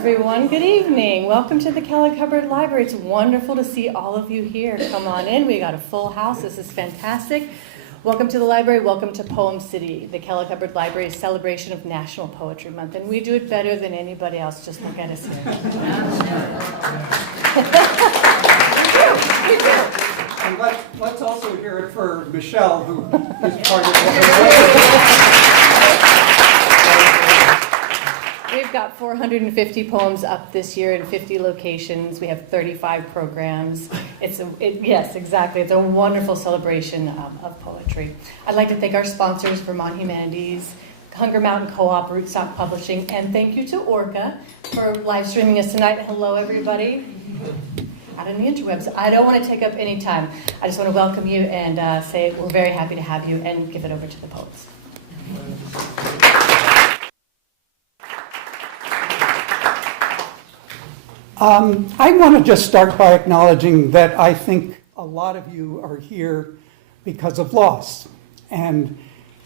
everyone. Good evening. Welcome to the Kellogg Hubbard Library. It's wonderful to see all of you here. Come on in. We got a full house. This is fantastic. Welcome to the library. Welcome to PoemCity, the Kellogg Hubbard Library's celebration of National Poetry Month. And we do it better than anybody else. Just look at us here. We do. And let's also hear it for Michelle, who is part of the We've got 450 poems up this year in 50 locations. We have 35 programs. Yes, exactly. It's a wonderful celebration of poetry. I'd like to thank our sponsors, Vermont Humanities, Hunger Mountain Co-op, Rootstock Publishing, and thank you to Orca for live streaming us tonight. Hello, everybody. Out in the interwebs. I don't want to take up any time. I just want to welcome you and say we're very happy to have you and give it over to the poets. I want to just start by acknowledging that I think a lot of you are here because of loss. And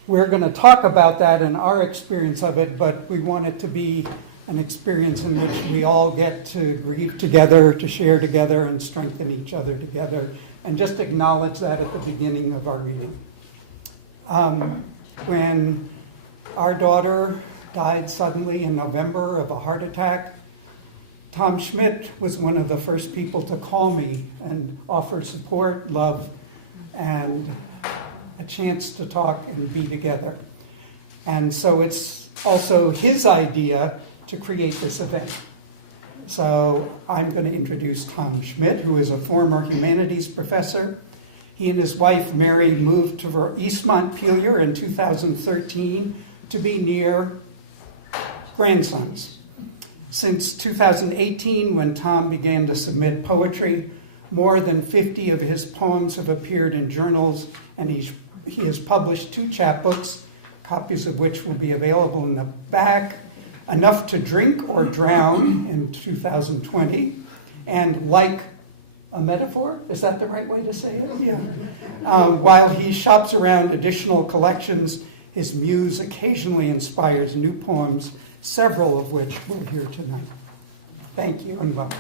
we're going to talk about that and our experience of it, but we want it to be an experience in which we all get to grieve together, to share together, and strengthen each other together, and just acknowledge that at the beginning of our reading. When our daughter died suddenly in November of a heart attack, Tom Schmidt was one of the first people to call me and offer support, love, and a chance to talk and be together. And so it's also his idea to create this event. So I'm going to introduce Tom Schmidt, who is a former humanities professor. He and his wife, Mary, moved to East Montpelier in 2013 to be near grandsons. Since 2018, when Tom began to submit poetry, more than 50 of his poems have appeared in journals, and he has published 2 chapbooks, copies of which will be available in the back, Enough to Drink or Drown in 2020, and Like a Metaphor, is that the right way to say it? Yeah. While he shops around additional collections, his muse occasionally inspires new poems, several of which we'll hear tonight. Thank you and welcome.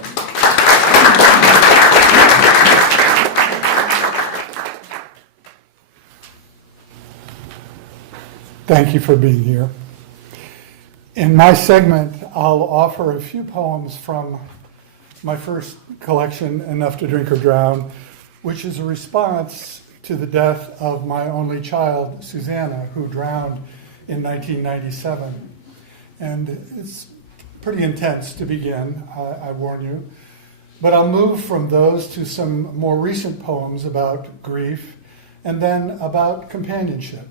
Thank you for being here. In my segment, I'll offer a few poems from my first collection, Enough to Drink or Drown, which is a response to the death of my only child, Susanna, who drowned in 1997. And it's pretty intense to begin, I warn you. But I'll move from those to some more recent poems about grief and then about companionship,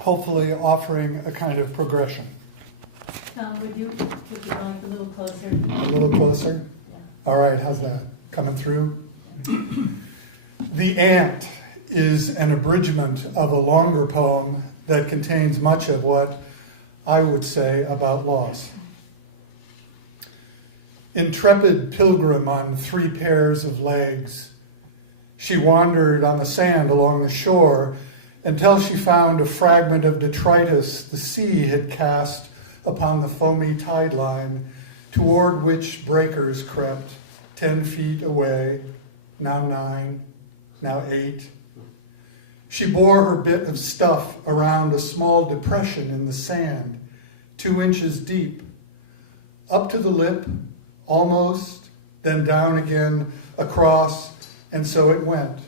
hopefully offering a kind of progression. Tom, would you put your mic a little closer? A little closer? Yeah. All right, how's that? Coming through? The Ant is an abridgment of a longer poem that contains much of what I would say about loss. Intrepid pilgrim on 3 pairs of legs, she wandered on the sand along the shore until she found a fragment of detritus the sea had cast upon the foamy tide line, toward which breakers crept 10 feet away, now 9, now 8. She bore her bit of stuff around a small depression in the sand, 2 inches deep, up to the lip, almost, then down again, across, and so it went,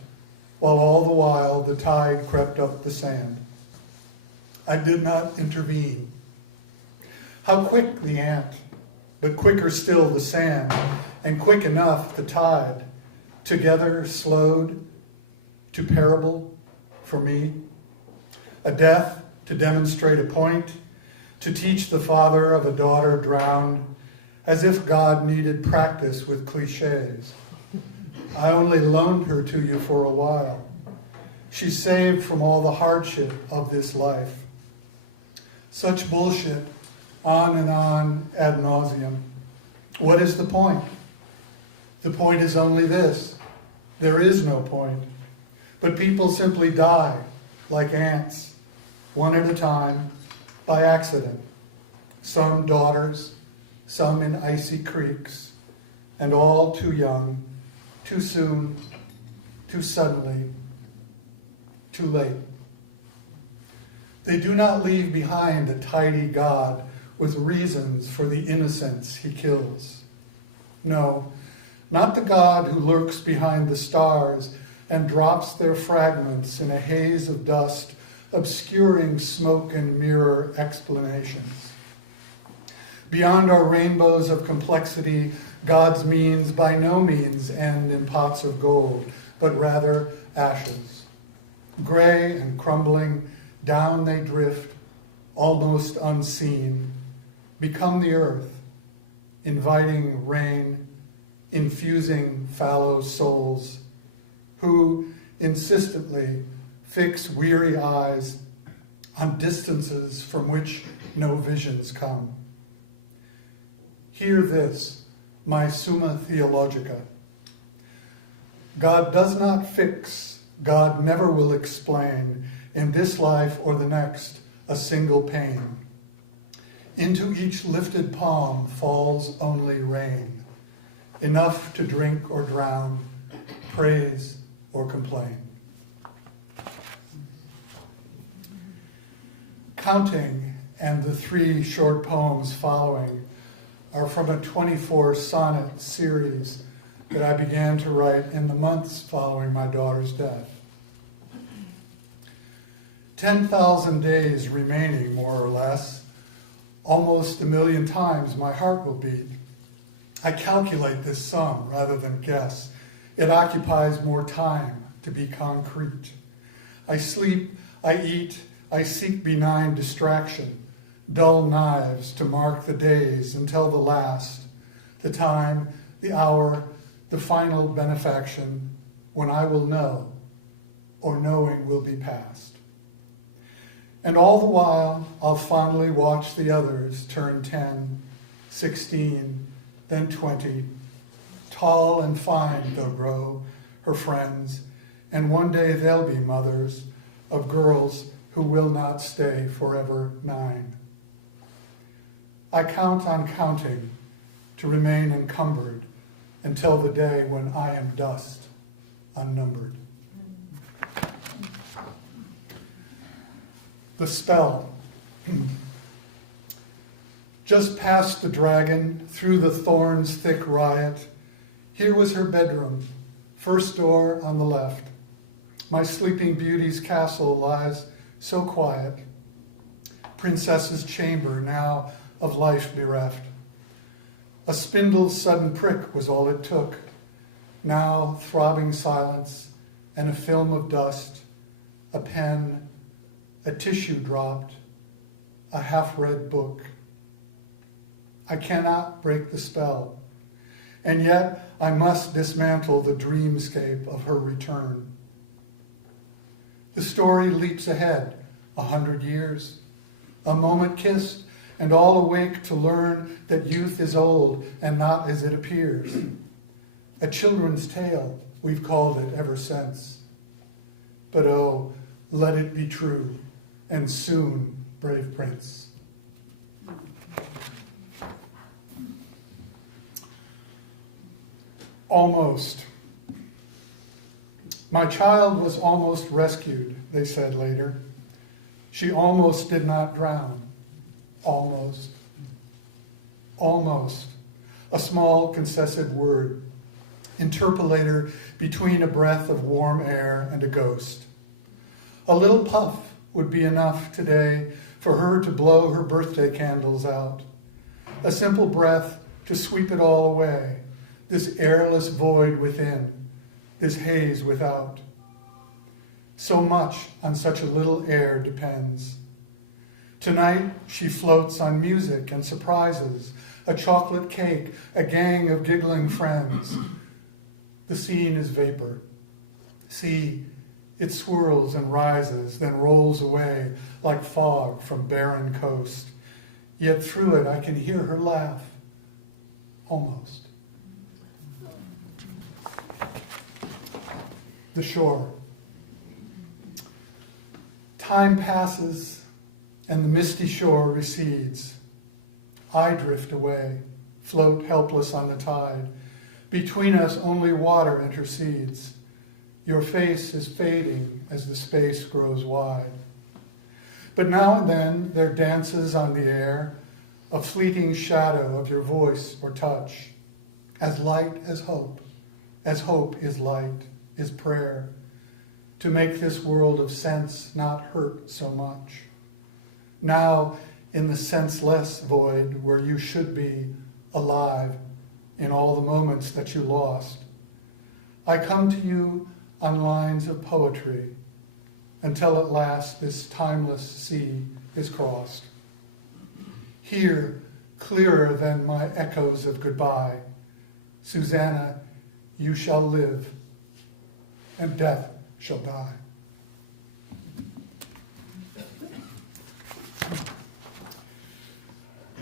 while all the while the tide crept up the sand. I did not intervene. How quick the ant, but quicker still the sand, and quick enough the tide, together slowed to parable for me, a death to demonstrate a point, to teach the father of a daughter drowned, as if God needed practice with cliches. I only loaned her to you for a while. She's saved from all the hardship of this life. Such bullshit, on and on ad nauseum. What is the point? The point is only this. There is no point. But people simply die, like ants, one at a time, by accident. Some daughters, some in icy creeks, and all too young, too soon, too suddenly, too late. They do not leave behind a tidy God with reasons for the innocents he kills. No, not the God who lurks behind the stars and drops their fragments in a haze of dust, obscuring smoke and mirror explanations. Beyond our rainbows of complexity, God's means by no means end in pots of gold, but rather ashes. Gray and crumbling, down they drift, almost unseen, become the earth, inviting rain, infusing fallow souls, who insistently fix weary eyes on distances from which no visions come. Hear this, my Summa Theologica. God does not fix, God never will explain, in this life or the next, a single pain. Into each lifted palm falls only rain, enough to drink or drown, praise or complain. Counting and the 3 short poems following are from a 24-sonnet series that I began to write in the months following my daughter's death. 10,000 days remaining, more or less, almost 1,000,000 times my heart will beat. I calculate this sum rather than guess. It occupies more time to be concrete. I sleep, I eat, I seek benign distraction, dull knives to mark the days until the last, the time, the hour, the final benefaction, when I will know, or knowing will be past. And all the while, I'll fondly watch the others turn 10, 16, then 20, tall and fine they'll grow, her friends, and one day they'll be mothers of girls who will not stay forever 9. I count on counting to remain encumbered until the day when I am dust, unnumbered. The spell. Just past the dragon, through the thorns' thick riot, here was her bedroom, first door on the left. My sleeping beauty's castle lies so quiet. Princess's chamber, now of life bereft. A spindle's sudden prick was all it took. Now throbbing silence and a film of dust, a pen, a tissue dropped, a half-read book. I cannot break the spell, and yet I must dismantle the dreamscape of her return. The story leaps ahead 100 years, a moment kissed, and all awake to learn that youth is old and not as it appears. A children's tale, we've called it ever since. But oh, let it be true, and soon, brave prince. Almost. My child was almost rescued, they said later. She almost did not drown. Almost. Almost. A small concessive word. Interpolator between a breath of warm air and a ghost. A little puff would be enough today for her to blow her birthday candles out. A simple breath to sweep it all away. This airless void within, this haze without. So much on such a little air depends. Tonight, she floats on music and surprises, a chocolate cake, a gang of giggling friends. The scene is vapor. See, it swirls and rises, then rolls away like fog from barren coast. Yet through it, I can hear her laugh. Almost. The shore. Time passes and the misty shore recedes. I drift away, float helpless on the tide. Between us only water intercedes. Your face is fading as the space grows wide. But now and then there dances on the air a fleeting shadow of your voice or touch, as light as hope is light, is prayer, to make this world of sense not hurt so much. Now, in the senseless void where you should be alive in all the moments that you lost, I come to you on lines of poetry until at last this timeless sea is crossed. Here, clearer than my echoes of goodbye, Susanna, you shall live, and death shall die.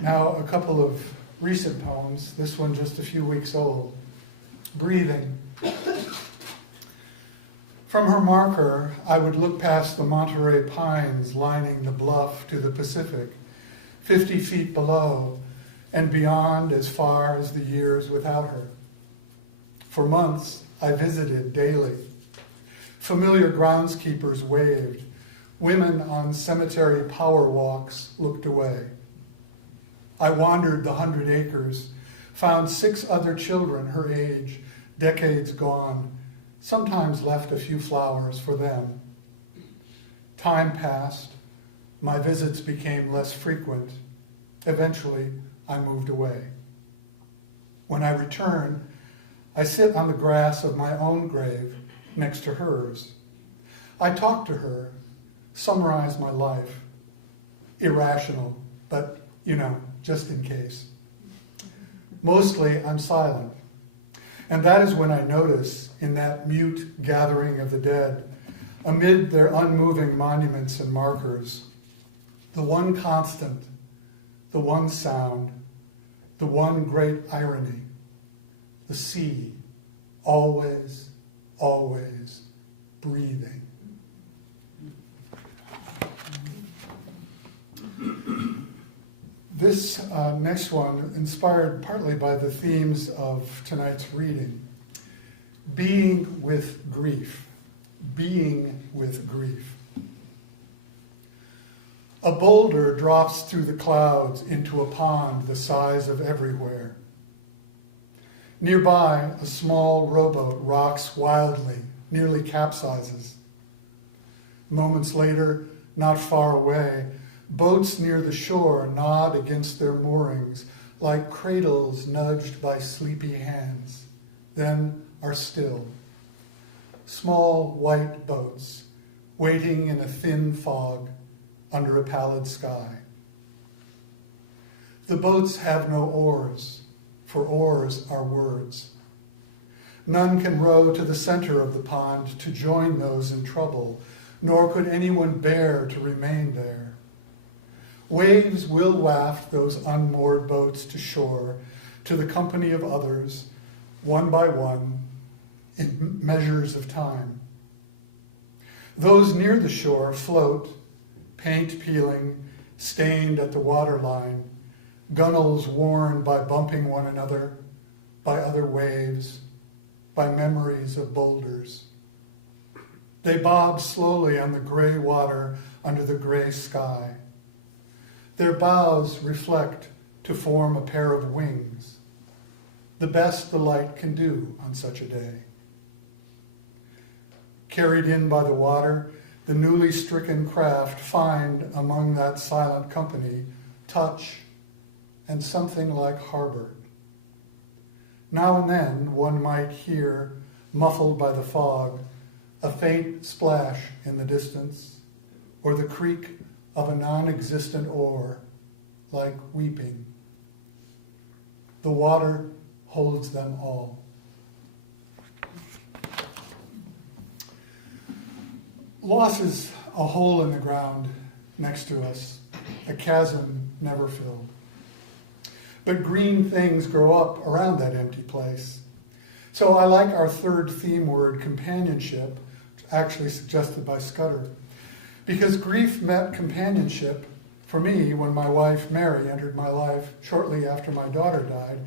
Now, a couple of recent poems, this one just a few weeks old. Breathing. From her marker, I would look past the Monterey pines lining the bluff to the Pacific, 50 feet below, and beyond as far as the years without her. For months, I visited daily. Familiar groundskeepers waved. Women on cemetery power walks looked away. I wandered the 100 acres, found 6 other children her age, decades gone, sometimes left a few flowers for them. Time passed. My visits became less frequent. Eventually, I moved away. When I return, I sit on the grass of my own grave next to hers. I talk to her, summarize my life. Irrational, but, just in case. Mostly, I'm silent. And that is when I notice, in that mute gathering of the dead, amid their unmoving monuments and markers, the one constant, the one sound, the one great irony, the sea, always, always breathing. This next one, inspired partly by the themes of tonight's reading. Being with grief. Being with grief. A boulder drops through the clouds into a pond the size of everywhere. Nearby, a small rowboat rocks wildly, nearly capsizes. Moments later, not far away, boats near the shore nod against their moorings like cradles nudged by sleepy hands, then are still. Small white boats waiting in a thin fog under a pallid sky. The boats have no oars, for oars are words. None can row to the center of the pond to join those in trouble, nor could anyone bear to remain there. Waves will waft those unmoored boats to shore, to the company of others, one by one, in measures of time. Those near the shore float, paint peeling, stained at the waterline, gunwales worn by bumping one another, by other waves, by memories of boulders. They bob slowly on the gray water under the gray sky. Their bows reflect to form a pair of wings, the best the light can do on such a day. Carried in by the water, the newly stricken craft find among that silent company touch and something like harbor. Now and then one might hear, muffled by the fog, a faint splash in the distance, or the creak of a non-existent oar, like weeping. The water holds them all. Loss is a hole in the ground next to us, a chasm never filled. But green things grow up around that empty place. So I like our third theme word, companionship, actually suggested by Scudder, because grief met companionship For me, when my wife Mary entered my life shortly after my daughter died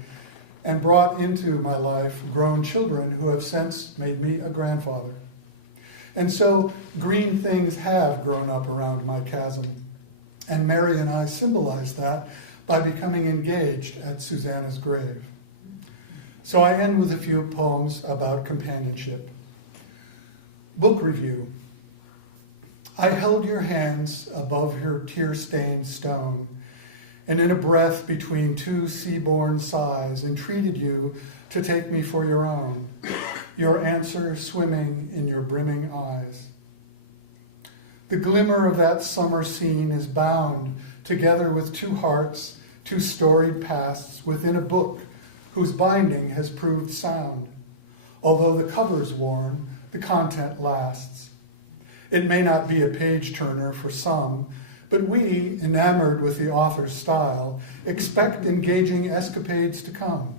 and brought into my life grown children who have since made me a grandfather. And so green things have grown up around my chasm. And Mary and I symbolize that by becoming engaged at Susanna's grave. So I end with a few poems about companionship. Book review. I held your hands above your tear-stained stone, and in a breath between two sea-born sighs, entreated you to take me for your own, your answer swimming in your brimming eyes. The glimmer of that summer scene is bound together with two hearts, two storied pasts within a book whose binding has proved sound. Although the cover's worn, the content lasts. It may not be a page-turner for some, but we, enamored with the author's style, expect engaging escapades to come,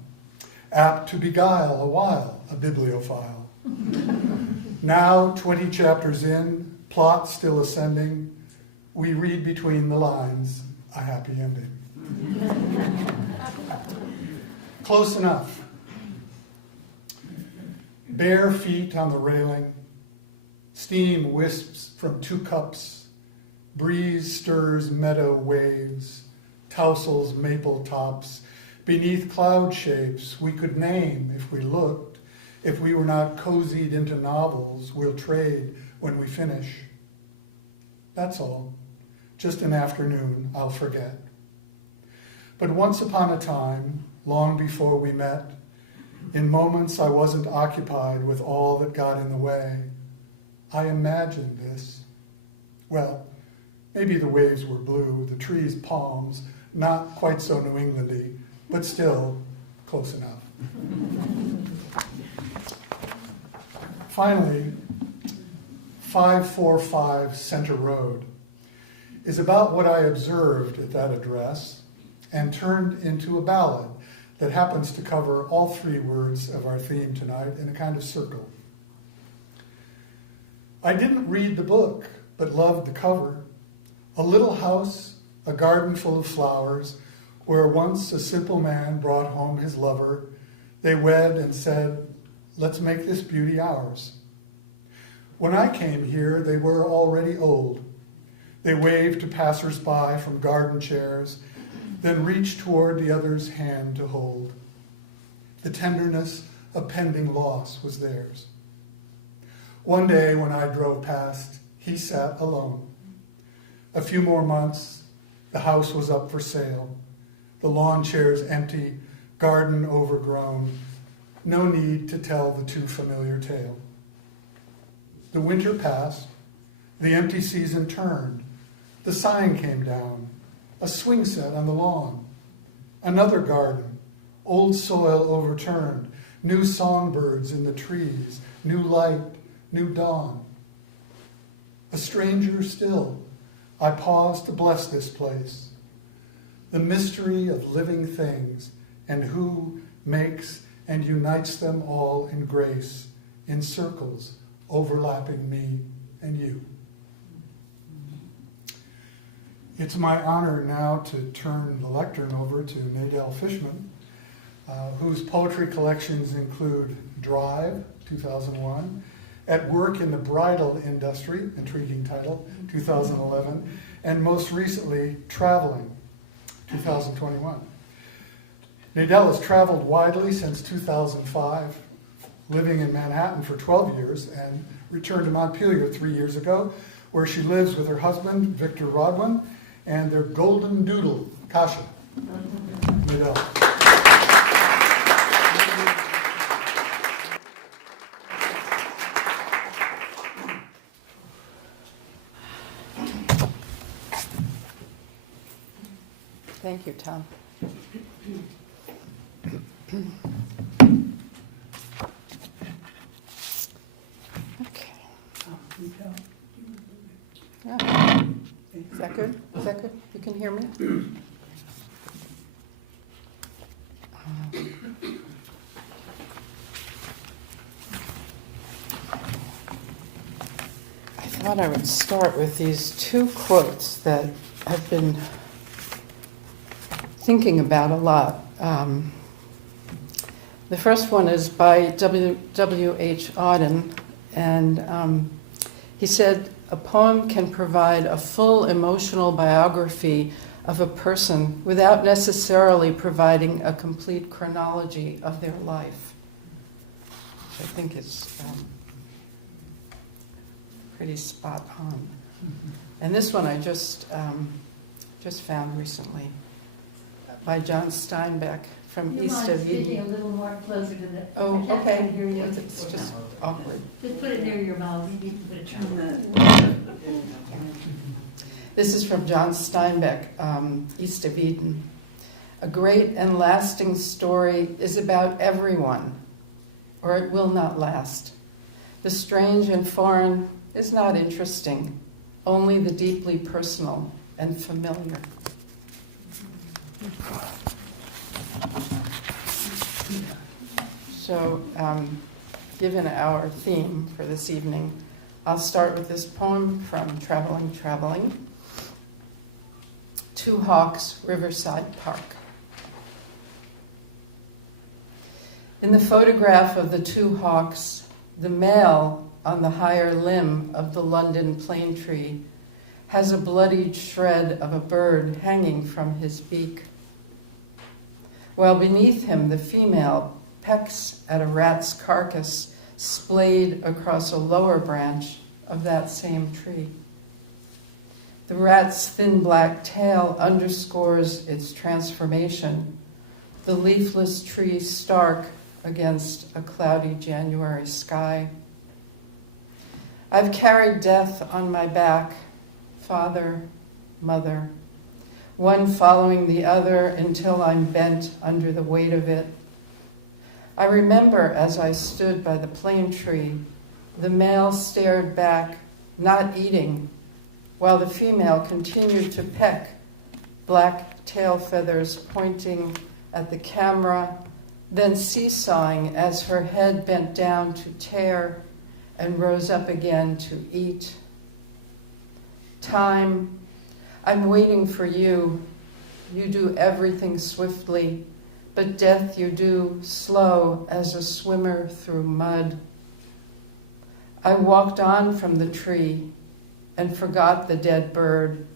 apt to beguile a while a bibliophile. Now, 20 chapters in, plot still ascending, we read between the lines a happy ending. Close enough. Bare feet on the railing, steam wisps from 2 cups, breeze stirs meadow waves, tousles maple tops, beneath cloud shapes we could name if we looked. If we were not cozied into novels we'll trade when we finish. That's all. Just an afternoon I'll forget. But once upon a time, long before we met, in moments I wasn't occupied with all that got in the way, I imagined this. Well, maybe the waves were blue, the trees palms, not quite so New Englandy, but still close enough. Finally, 545 Center Road is about what I observed at that address and turned into a ballad that happens to cover all 3 words of our theme tonight in a kind of circle. I didn't read the book, but loved the cover. A little house, a garden full of flowers, where once a simple man brought home his lover. They wed and said, let's make this beauty ours. When I came here, they were already old. They waved to passers-by from garden chairs, then reached toward the other's hand to hold. The tenderness of pending loss was theirs. One day when I drove past, he sat alone. A few more months, the house was up for sale. The lawn chairs empty, garden overgrown. No need to tell the too familiar tale. The winter passed, the empty season turned. The sign came down, a swing set on the lawn. Another garden, old soil overturned, new songbirds in the trees, new light, new dawn. A stranger still, I pause to bless this place. The mystery of living things and who makes and unites them all in grace, in circles overlapping me and you. It's my honor now to turn the lectern over to Nadel Fishman, whose poetry collections include Drive, 2001, At Work in the Bridal Industry, intriguing title, 2011, and most recently, Traveling, 2021. Nadel has traveled widely since 2005, living in Manhattan for 12 years, and returned to Montpelier 3 years ago, where she lives with her husband, Victor Rodwin, and their golden doodle, Kasha. Nadel. Thank you, Tom. Okay. Yeah. Is that good? Is that good? You can hear me? I thought I would start with these 2 quotes that I've been thinking about a lot. The first one is by W.H. Auden, and he said, a poem can provide a full emotional biography of a person without necessarily providing a complete chronology of their life. Which I think is pretty spot on. And this one I just found recently by John Steinbeck from East of Speaking a Eden. little more closer to the. Oh, I can't okay. hear you. It's just awkward. Just put it near your mouth. You need to put it on the. This is from John Steinbeck, East of Eden. A great and lasting story is about everyone, or it will not last. The strange and foreign is not interesting, only the deeply personal and familiar. So, given our theme for this evening, I'll start with this poem from Traveling. Two Hawks, Riverside Park. In the photograph of the two hawks, the male on the higher limb of the London plane tree has a bloodied shred of a bird hanging from his beak, while beneath him the female pecks at a rat's carcass splayed across a lower branch of that same tree. The rat's thin black tail underscores its transformation, the leafless tree stark against a cloudy January sky. I've carried death on my back, father, mother, one following the other until I'm bent under the weight of it. I remember as I stood by the plane tree, the male stared back, not eating, while the female continued to peck, black tail feathers pointing at the camera, then seesawing as her head bent down to tear and rose up again to eat. Time, I'm waiting for you. You do everything swiftly, but death you do slow as a swimmer through mud. I walked on from the tree and forgot the dead bird,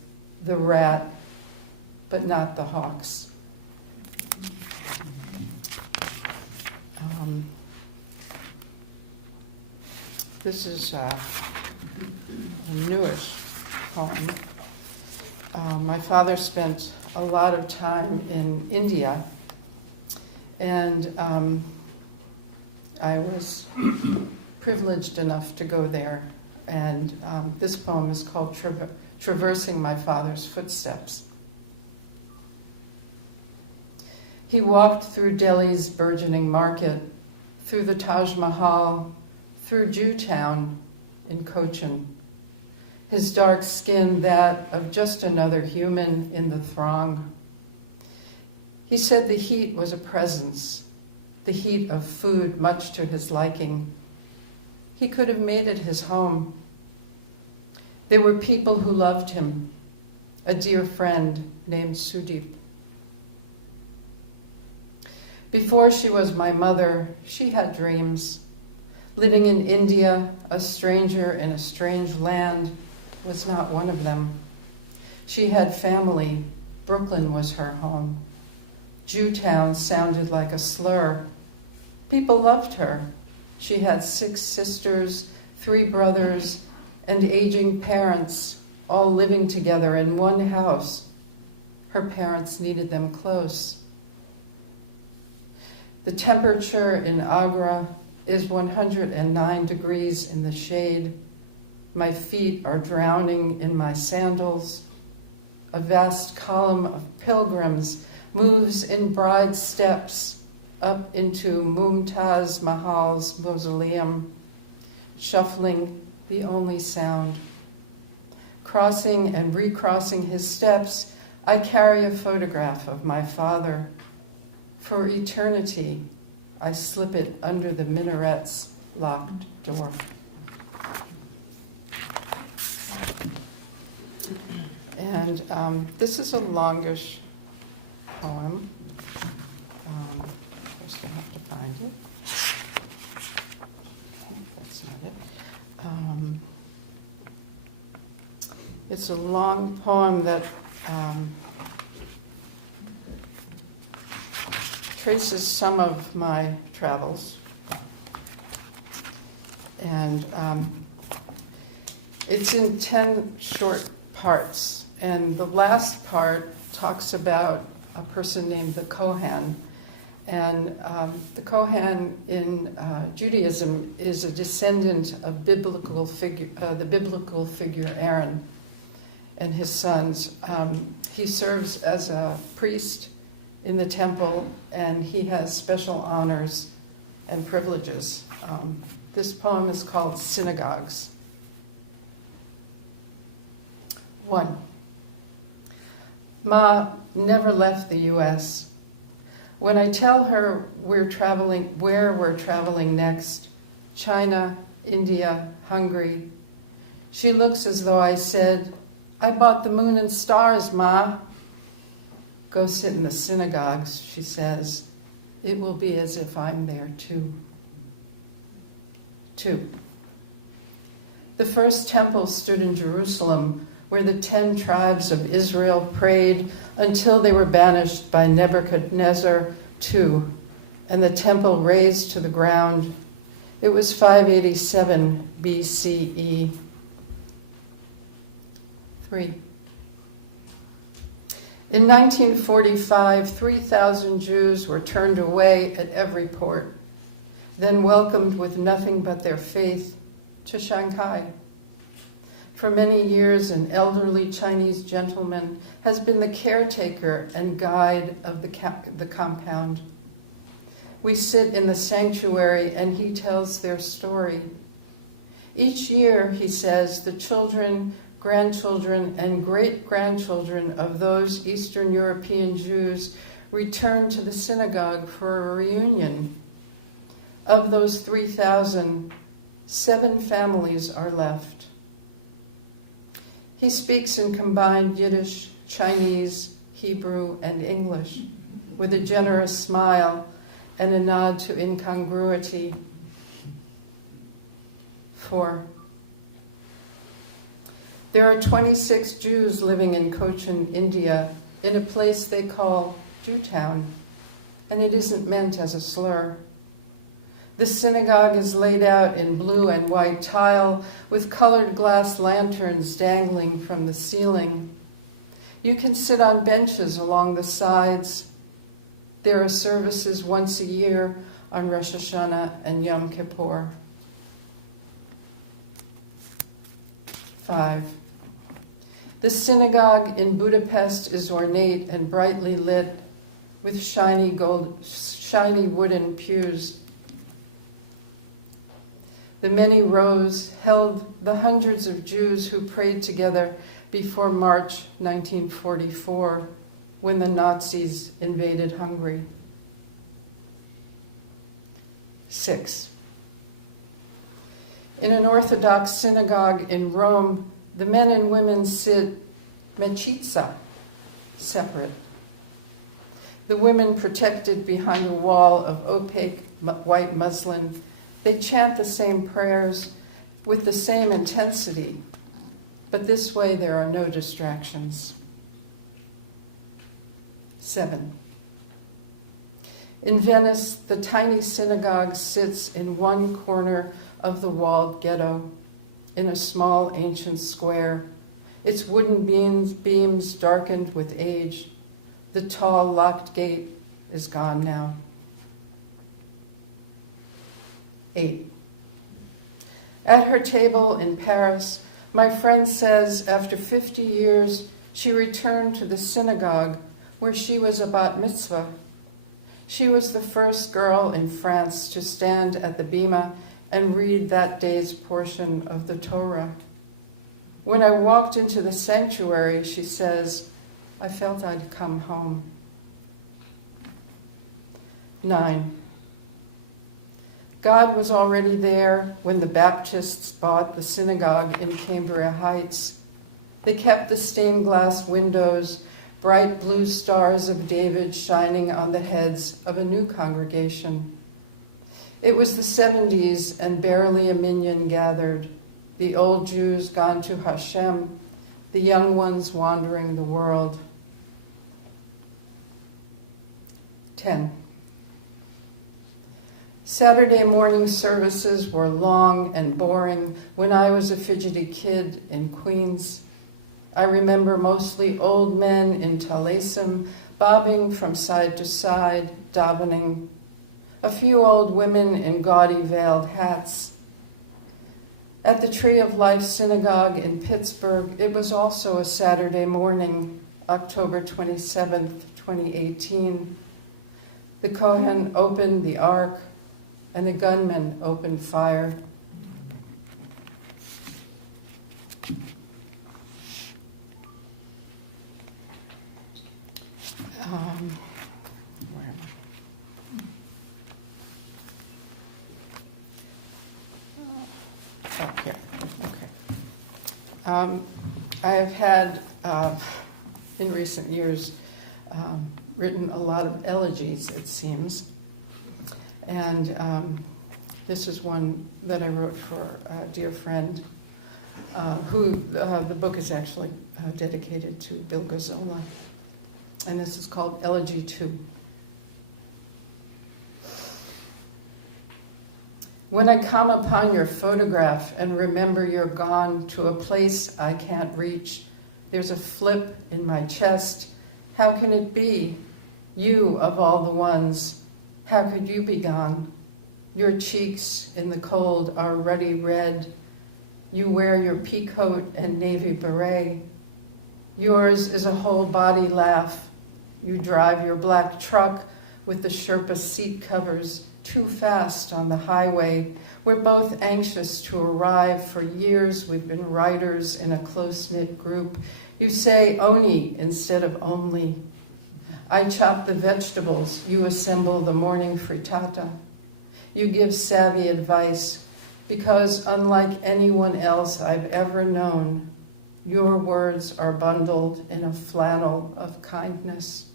the rat, but not the hawks. This is a newish poem. My father spent a lot of time in India, and I was privileged enough to go there. And this poem is called Traversing My Father's Footsteps. He walked through Delhi's burgeoning market, through the Taj Mahal, through Jewtown in Cochin, his dark skin that of just another human in the throng. He said the heat was a presence, the heat of food much to his liking. He could have made it his home. There were people who loved him, a dear friend named Sudeep. Before she was my mother, she had dreams. Living in India, a stranger in a strange land, was not one of them. She had family. Brooklyn was her home. Jewtown sounded like a slur. People loved her. She had 6 sisters, 3 brothers, and aging parents, all living together in one house. Her parents needed them close. The temperature in Agra is 109 degrees in the shade. My feet are drowning in my sandals. A vast column of pilgrims moves in bride steps up into Mumtaz Mahal's mausoleum, shuffling the only sound. Crossing and recrossing his steps, I carry a photograph of my father. For eternity, I slip it under the minaret's locked door. And this is a longish poem. First I have to find it. Okay, that's not it. It's a long poem that traces some of my travels. And it's in 10 short parts. And the last part talks about a person named the Kohan. And the Kohan in Judaism is a descendant of the biblical figure Aaron and his sons. He serves as a priest in the temple, and he has special honors and privileges. This poem is called Synagogues. 1. Ma never left the U.S. When I tell her where we're traveling next, China, India, Hungary, she looks as though I said, "I bought the moon and stars, Ma." "Go sit in the synagogues," she says. "It will be as if I'm there too." 2. The first temple stood in Jerusalem, where the 10 tribes of Israel prayed until they were banished by Nebuchadnezzar II, and the temple razed to the ground. It was 587 BCE. 3. In 1945, 3,000 Jews were turned away at every port, then welcomed with nothing but their faith to Shanghai. For many years, an elderly Chinese gentleman has been the caretaker and guide of the compound. We sit in the sanctuary and he tells their story. Each year, he says, the children, grandchildren, and great-grandchildren of those Eastern European Jews return to the synagogue for a reunion. Of those 3,000, 7 families are left. He speaks in combined Yiddish, Chinese, Hebrew, and English, with a generous smile and a nod to incongruity. 4. There are 26 Jews living in Cochin, India, in a place they call Jewtown, and it isn't meant as a slur. The synagogue is laid out in blue and white tile with colored glass lanterns dangling from the ceiling. You can sit on benches along the sides. There are services once a year on Rosh Hashanah and Yom Kippur. 5. The synagogue in Budapest is ornate and brightly lit with shiny wooden pews. The many rows held the hundreds of Jews who prayed together before March 1944, when the Nazis invaded Hungary. 6. In an Orthodox synagogue in Rome, the men and women sit mechitza, separate. The women protected behind a wall of opaque white muslin. They chant the same prayers with the same intensity, but this way there are no distractions. 7. In Venice, the tiny synagogue sits in one corner of the walled ghetto, in a small ancient square, its wooden beams darkened with age. The tall locked gate is gone now. 8. At her table in Paris, my friend says after 50 years, she returned to the synagogue where she was a bat mitzvah. She was the first girl in France to stand at the bima and read that day's portion of the Torah. When I walked into the sanctuary, she says, I felt I'd come home. 9. God was already there when the Baptists bought the synagogue in Cambria Heights. They kept the stained glass windows, bright blue stars of David shining on the heads of a new congregation. It was the 70s and barely a minyan gathered, the old Jews gone to Hashem, the young ones wandering the world. 10. Saturday morning services were long and boring when I was a fidgety kid in Queens. I remember mostly old men in Taliesim, bobbing from side to side, davening. A few old women in gaudy veiled hats. At the Tree of Life Synagogue in Pittsburgh, it was also a Saturday morning, October 27th, 2018. The Kohen opened the ark, and the gunman opened fire. Where am I? Oh, here. Okay. I have had, in recent years, written a lot of elegies, it seems. And this is one that I wrote for a dear friend, who the book is actually dedicated to Bill Gazzola. And this is called Elegy 2. When I come upon your photograph and remember you're gone to a place I can't reach, there's a flip in my chest. How can it be? You of all the ones, how could you be gone? Your cheeks in the cold are ruddy red. You wear your peacoat and navy beret. Yours is a whole body laugh. You drive your black truck with the Sherpa seat covers too fast on the highway. We're both anxious to arrive. For years we've been writers in a close-knit group. You say oni instead of only. I chop the vegetables. You assemble the morning frittata. You give savvy advice because unlike anyone else I've ever known, your words are bundled in a flannel of kindness.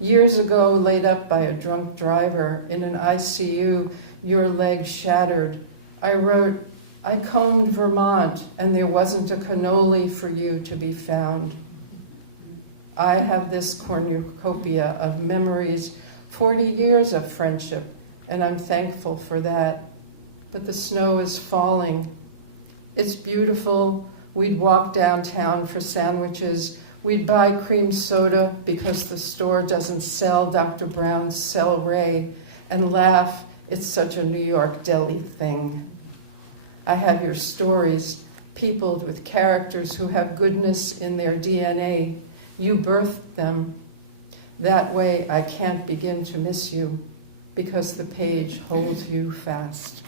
Years ago, laid up by a drunk driver in an ICU, your leg shattered. I wrote, I combed Vermont and there wasn't a cannoli for you to be found. I have this cornucopia of memories, 40 years of friendship, and I'm thankful for that. But the snow is falling. It's beautiful. We'd walk downtown for sandwiches. We'd buy cream soda because the store doesn't sell Dr. Brown's Celery, and laugh, it's such a New York deli thing. I have your stories, peopled with characters who have goodness in their DNA. You birthed them. That way I can't begin to miss you because the page holds you fast.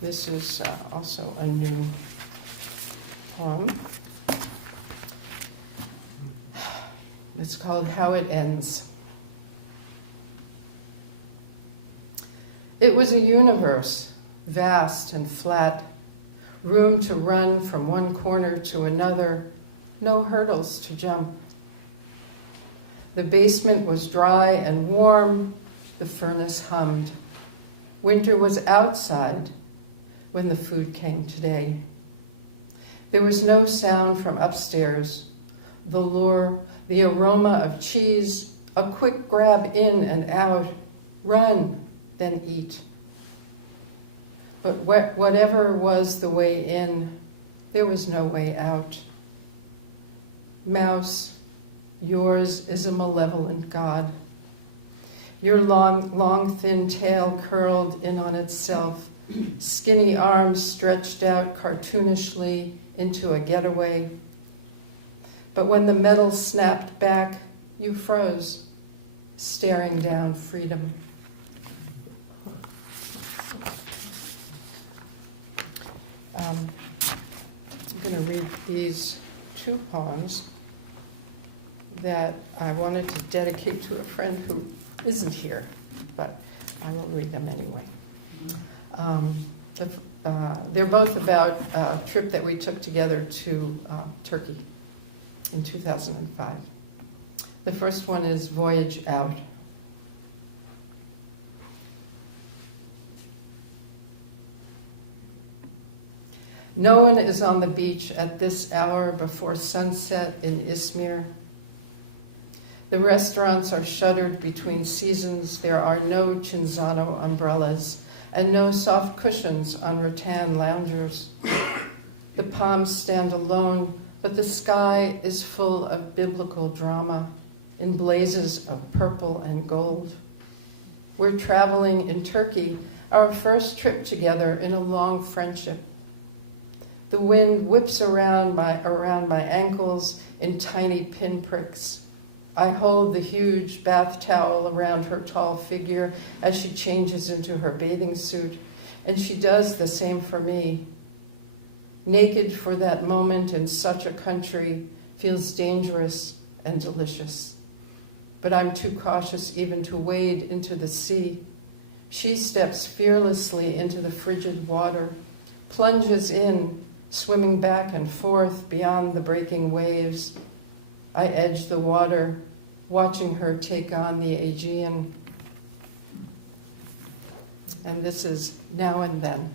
This is also a new poem. It's called How It Ends. It was a universe, vast and flat, room to run from one corner to another, no hurdles to jump. The basement was dry and warm, the furnace hummed. Winter was outside when the food came today. There was no sound from upstairs. The lure, the aroma of cheese, a quick grab in and out, run, then eat. But whatever was the way in, there was no way out. Mouse, yours is a malevolent god. Your long, thin tail curled in on itself, skinny arms stretched out cartoonishly into a getaway. But when the metal snapped back, you froze, staring down freedom. I'm going to read these two poems that I wanted to dedicate to a friend who isn't here, but I will read them anyway. They're both about a trip that we took together to Turkey in 2005. The first one is Voyage Out. No one is on the beach at this hour before sunset in Izmir. The restaurants are shuttered between seasons. There are no Cinzano umbrellas and no soft cushions on rattan loungers. The palms stand alone, but the sky is full of biblical drama in blazes of purple and gold. We're traveling in Turkey, our first trip together in a long friendship. The wind whips around my ankles in tiny pinpricks. I hold the huge bath towel around her tall figure as she changes into her bathing suit, and she does the same for me. Naked for that moment in such a country feels dangerous and delicious. But I'm too cautious even to wade into the sea. She steps fearlessly into the frigid water, plunges in, swimming back and forth beyond the breaking waves. I edge the water, watching her take on the Aegean. And this is Now and Then.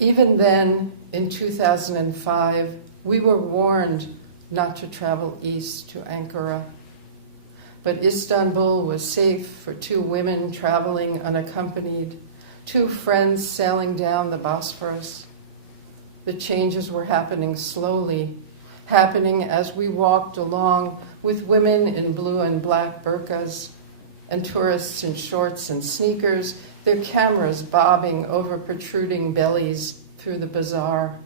Even then, in 2005, we were warned not to travel east to Ankara. But Istanbul was safe for two women traveling unaccompanied, two friends sailing down the Bosphorus. The changes were happening slowly, happening as we walked along with women in blue and black burqas and tourists in shorts and sneakers, their cameras bobbing over protruding bellies through the bazaar.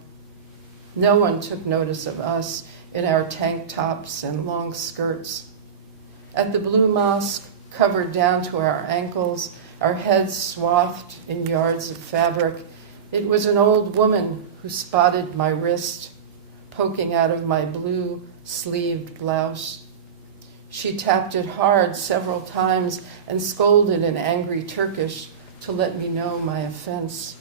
No one took notice of us in our tank tops and long skirts. At the Blue Mosque, covered down to our ankles, our heads swathed in yards of fabric, it was an old woman who spotted my wrist, poking out of my blue sleeved blouse. She tapped it hard several times and scolded in angry Turkish to let me know my offense.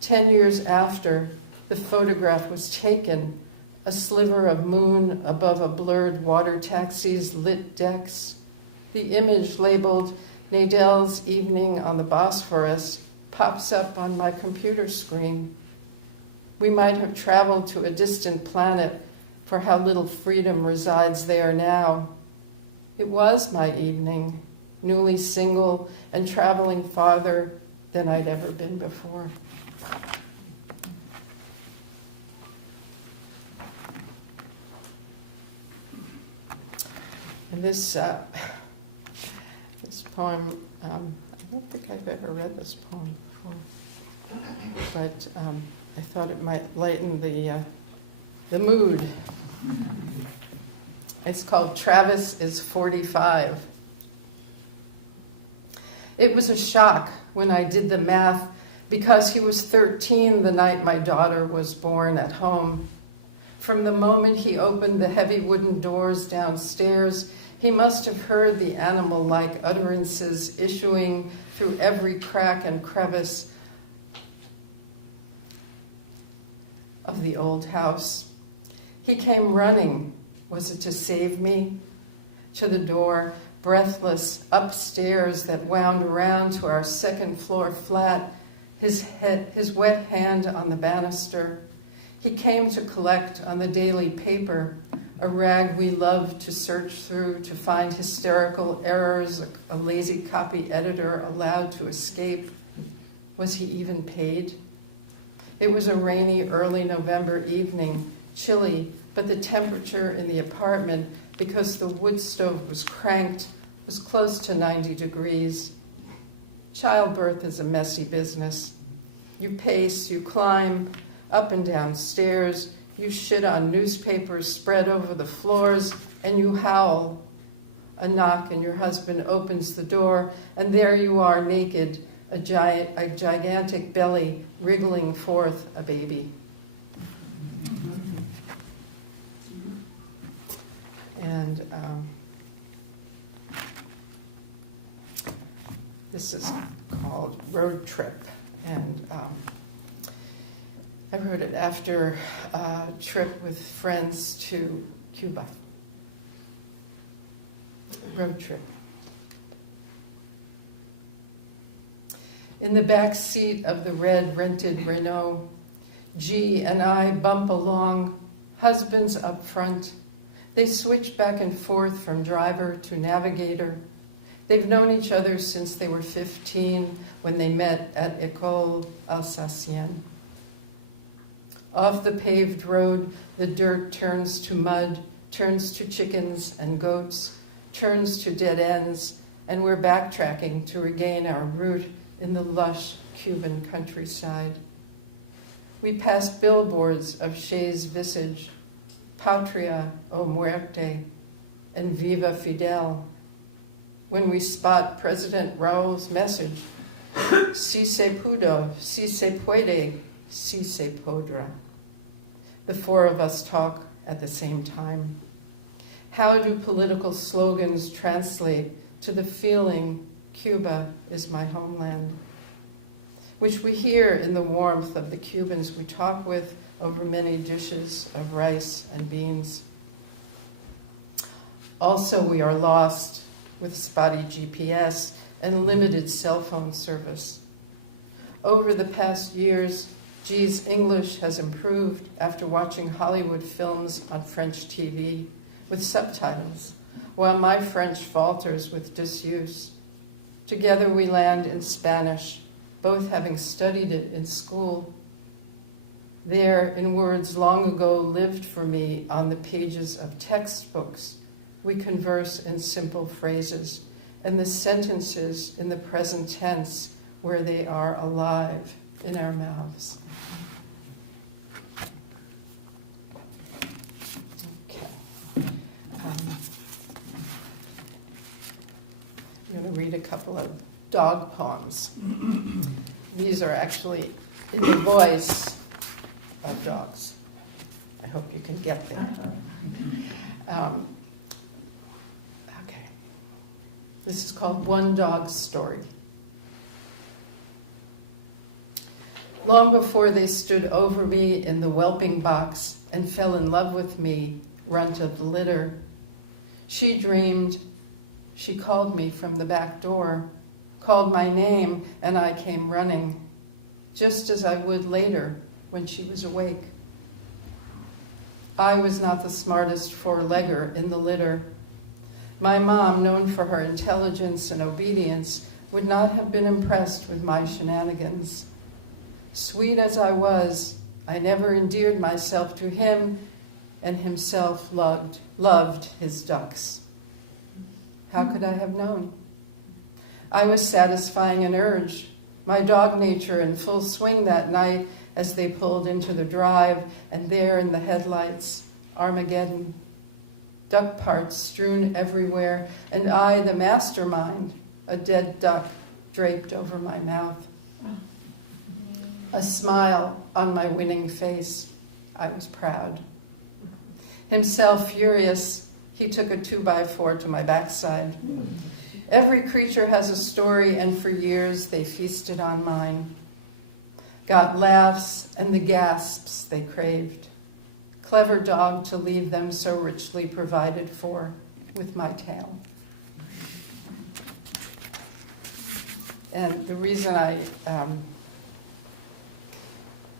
10 years after, the photograph was taken, a sliver of moon above a blurred water taxi's lit decks. The image labeled Nadel's Evening on the Bosphorus pops up on my computer screen. We might have traveled to a distant planet for how little freedom resides there now. It was my evening, newly single and traveling farther than I'd ever been before. And this poem, I don't think I've ever read this poem before, but I thought it might lighten the mood. It's called Travis is 45. It was a shock when I did the math because he was 13 the night my daughter was born at home. From the moment he opened the heavy wooden doors downstairs, he must have heard the animal-like utterances issuing through every crack and crevice of the old house. He came running, was it to save me? To the door, breathless, upstairs that wound around to our second floor flat, his wet hand on the banister. He came to collect on the daily paper, a rag we loved to search through to find hysterical errors a lazy copy editor allowed to escape. Was he even paid? It was a rainy early November evening, chilly, but the temperature in the apartment, because the wood stove was cranked, was close to 90 degrees. Childbirth is a messy business. You pace, you climb up and down stairs, you shit on newspapers spread over the floors, and you howl. A knock and your husband opens the door, and there you are naked, a gigantic belly wriggling forth a baby. And this is called Road Trip. And I wrote it after a trip with friends to Cuba. Road trip. In the back seat of the red rented Renault, G and I bump along, husbands up front. They switch back and forth from driver to navigator. They've known each other since they were 15 when they met at École Alsacienne. Off the paved road, the dirt turns to mud, turns to chickens and goats, turns to dead ends, and we're backtracking to regain our route in the lush Cuban countryside. We pass billboards of Che's visage, Patria o Muerte, and Viva Fidel. When we spot President Raúl's message, Si se pudo, si se puede, si se podrá. The four of us talk at the same time. How do political slogans translate to the feeling Cuba is my homeland, which we hear in the warmth of the Cubans we talk with over many dishes of rice and beans? Also, we are lost with spotty GPS and limited cell phone service. Over the past years, G's English has improved after watching Hollywood films on French TV with subtitles, while my French falters with disuse. Together we land in Spanish, both having studied it in school. There, in words long ago lived for me on the pages of textbooks, we converse in simple phrases, and the sentences in the present tense where they are alive in our mouths. Okay. I'm going to read a couple of dog poems. These are actually in the voice of dogs. I hope you can get there. Okay. This is called One Dog's Story. Long before they stood over me in the whelping box and fell in love with me, runt of the litter, she dreamed. She called me from the back door, called my name, and I came running, just as I would later when she was awake. I was not the smartest four-legger in the litter. My mom, known for her intelligence and obedience, would not have been impressed with my shenanigans. Sweet as I was, I never endeared myself to him, and himself loved his ducks. How could I have known? I was satisfying an urge, my dog nature in full swing that night as they pulled into the drive, and there in the headlights, Armageddon. Duck parts strewn everywhere, and I, the mastermind, a dead duck draped over my mouth. A smile on my winning face. I was proud. Himself furious, he took a 2x4 to my backside. Every creature has a story, and for years they feasted on mine. Got laughs and the gasps they craved. Clever dog to leave them so richly provided for with my tail. And the reason I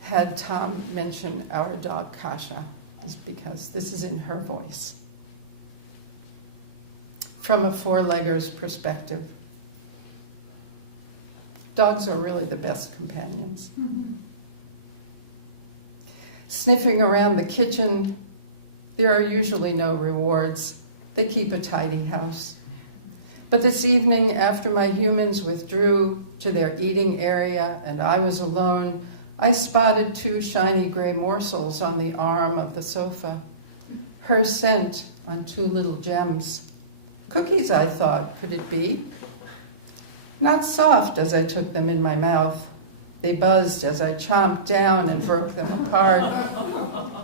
had Tom mention our dog Kasha is because this is in her voice. From a four-legger's perspective. Dogs are really the best companions. Mm-hmm. Sniffing around the kitchen, there are usually no rewards. They keep a tidy house. But this evening, after my humans withdrew to their eating area and I was alone, I spotted 2 shiny gray morsels on the arm of the sofa. Her scent on 2 little gems. Cookies, I thought, could it be? Not soft as I took them in my mouth. They buzzed as I chomped down and broke them apart.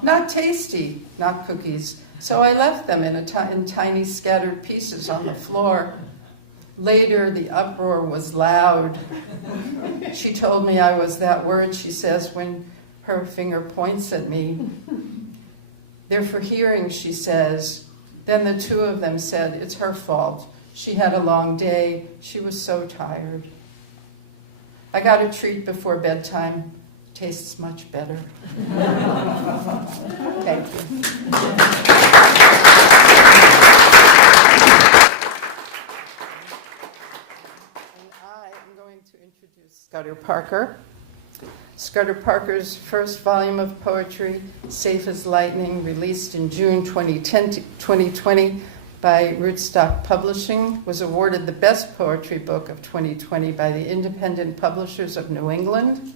Not tasty, not cookies, So I left them in tiny scattered pieces on the floor. Later, the uproar was loud. She told me I was that word, she says, when her finger points at me. They're for hearing, she says. Then the two of them said, it's her fault. She had a long day. She was so tired. I got a treat before bedtime. Tastes much better. Thank you. And I am going to introduce Scudder Parker. Scudder Parker's first volume of poetry, Safe as Lightning, released in June 2020 by Rootstock Publishing, was awarded the Best Poetry Book of 2020 by the Independent Publishers of New England.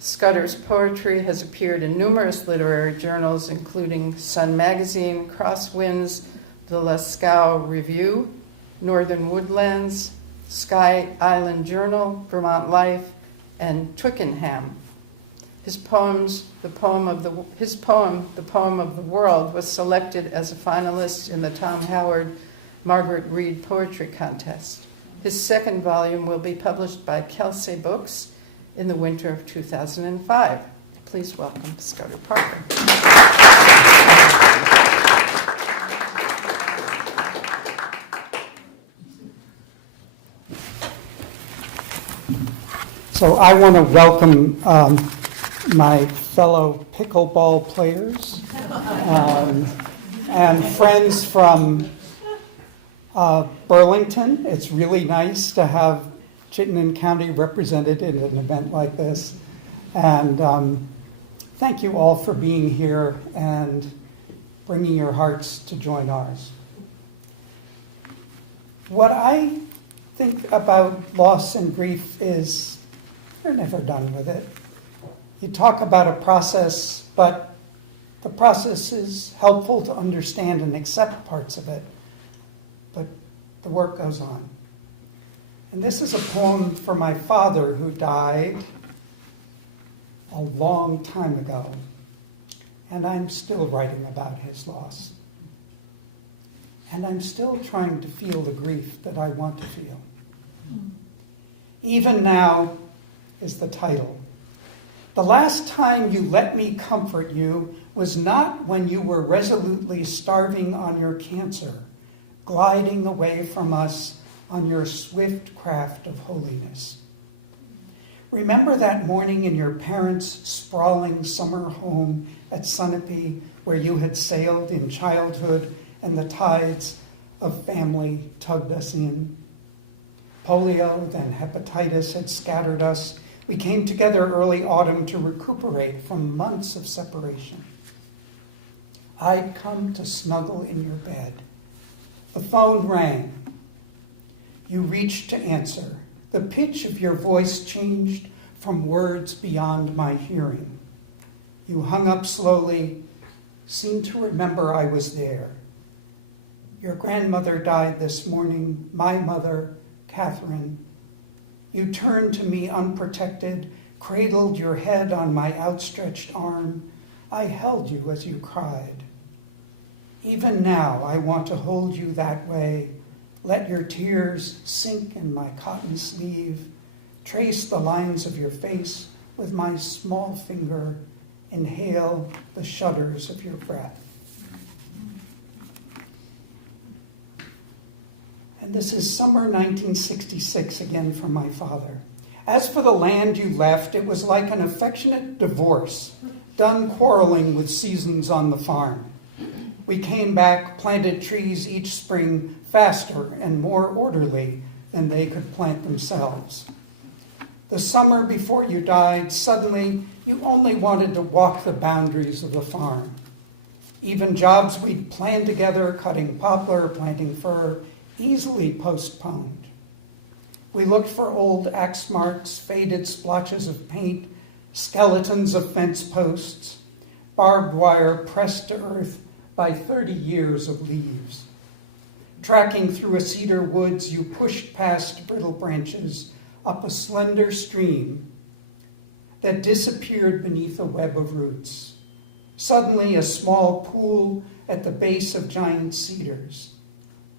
Scudder's poetry has appeared in numerous literary journals, including Sun Magazine, Crosswinds, the Lascaux Review, Northern Woodlands, Sky Island Journal, Vermont Life, and Twickenham. His poem, The Poem of the World, was selected as a finalist in the Tom Howard Margaret Reed Poetry Contest. His second volume will be published by Kelsey Books in the winter of 2005. Please welcome Scudder Parker. So I want to welcome my fellow pickleball players and friends from Burlington. It's really nice to have Chittenden County represented in an event like this. And thank you all for being here and bringing your hearts to join ours. What I think about loss and grief is you're never done with it. You talk about a process, but the process is helpful to understand and accept parts of it. But the work goes on. And this is a poem for my father who died a long time ago. And I'm still writing about his loss. And I'm still trying to feel the grief that I want to feel. Even Now is the title. The last time you let me comfort you was not when you were resolutely starving on your cancer, gliding away from us on your swift craft of holiness. Remember that morning in your parents' sprawling summer home at Sunapee, where you had sailed in childhood and the tides of family tugged us in? Polio, then hepatitis had scattered us. We came together early autumn to recuperate from months of separation. I'd come to snuggle in your bed. The phone rang. You reached to answer. The pitch of your voice changed from words beyond my hearing. You hung up slowly, seemed to remember I was there. Your grandmother died this morning, my mother, Catherine. You turned to me unprotected, cradled your head on my outstretched arm. I held you as you cried. Even now, I want to hold you that way. Let your tears sink in my cotton sleeve. Trace the lines of your face with my small finger. Inhale the shudders of your breath. And this is summer 1966 again from my father. As for the land you left, it was like an affectionate divorce, done quarreling with seasons on the farm. We came back, planted trees each spring faster and more orderly than they could plant themselves. The summer before you died, suddenly you only wanted to walk the boundaries of the farm. Even jobs we'd planned together, cutting poplar, planting fir, easily postponed. We looked for old axe marks, faded splotches of paint, skeletons of fence posts, barbed wire pressed to earth by 30 years of leaves. Tracking through a cedar woods, you pushed past brittle branches up a slender stream that disappeared beneath a web of roots. Suddenly, a small pool at the base of giant cedars,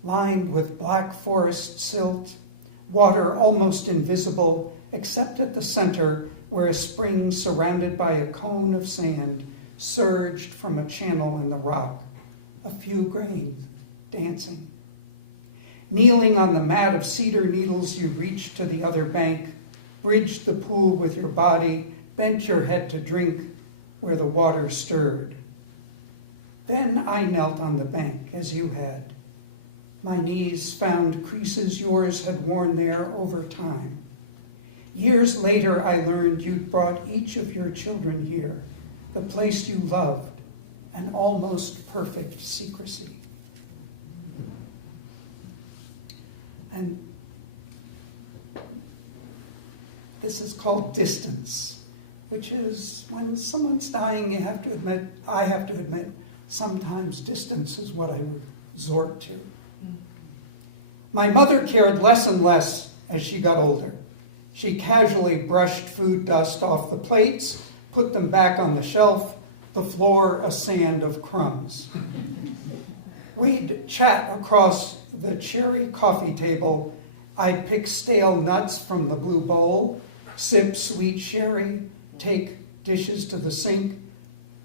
lined with black forest silt, water almost invisible except at the center where a spring surrounded by a cone of sand surged from a channel in the rock, a few grains dancing. Kneeling on the mat of cedar needles, you reached to the other bank, bridged the pool with your body, bent your head to drink where the water stirred. Then I knelt on the bank as you had. My knees found creases yours had worn there over time. Years later, I learned you'd brought each of your children here, the place you loved, an almost perfect secrecy. And this is called distance, which is when someone's dying, I have to admit, sometimes distance is what I resort to. My mother cared less and less as she got older. She casually brushed food dust off the plates, put them back on the shelf, the floor a sand of crumbs. We'd chat across the cherry coffee table. I'd pick stale nuts from the blue bowl, sip sweet sherry, take dishes to the sink,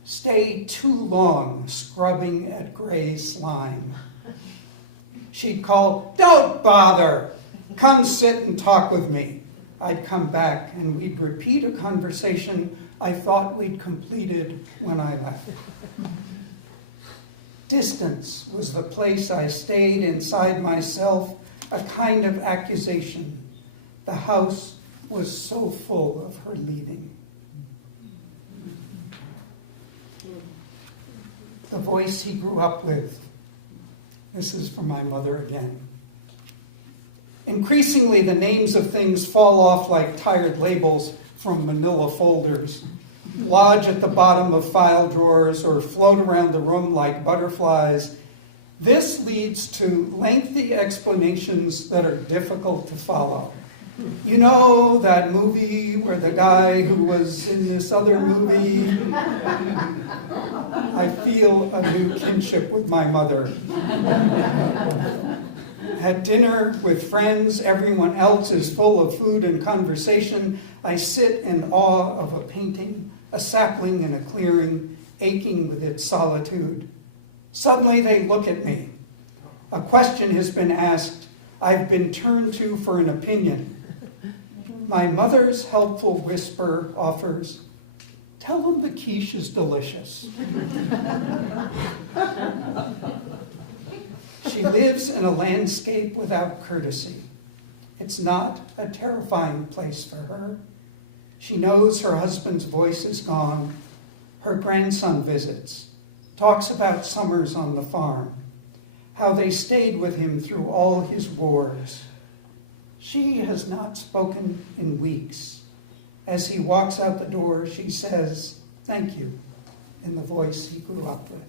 stay too long scrubbing at gray slime. She'd call, "Don't bother, come sit and talk with me." I'd come back and we'd repeat a conversation I thought we'd completed when I left. Distance was the place I stayed inside myself, a kind of accusation. The house was so full of her leaving. The voice he grew up with. This is from my mother again. Increasingly, the names of things fall off like tired labels from manila folders, lodge at the bottom of file drawers, or float around the room like butterflies. This leads to lengthy explanations that are difficult to follow. You know that movie where the guy who was in this other movie? I feel a new kinship with my mother. At dinner with friends, everyone else is full of food and conversation. I sit in awe of a painting, a sapling in a clearing, aching with its solitude. Suddenly they look at me. A question has been asked. I've been turned to for an opinion. My mother's helpful whisper offers, "Tell them the quiche is delicious." She lives in a landscape without courtesy. It's not a terrifying place for her. She knows her husband's voice is gone. Her grandson visits, talks about summers on the farm, how they stayed with him through all his wars. She has not spoken in weeks. As he walks out the door, she says, "Thank you," in the voice he grew up with.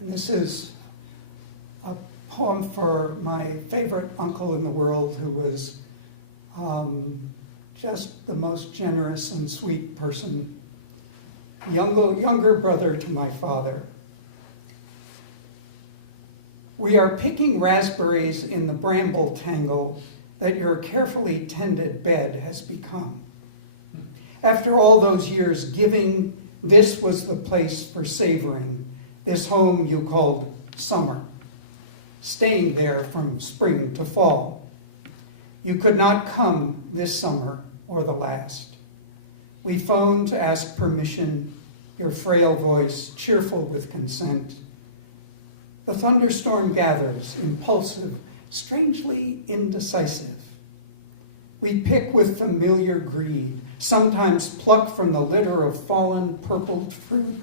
And this is a poem for my favorite uncle in the world, who was just the most generous and sweet person, younger brother to my father. We are picking raspberries in the bramble tangle that your carefully tended bed has become. After all those years giving, this was the place for savoring, this home you called summer, staying there from spring to fall. You could not come this summer or the last. We phoned to ask permission, your frail voice cheerful with consent. The thunderstorm gathers, impulsive, strangely indecisive. We pick with familiar greed, sometimes pluck from the litter of fallen purpled fruit,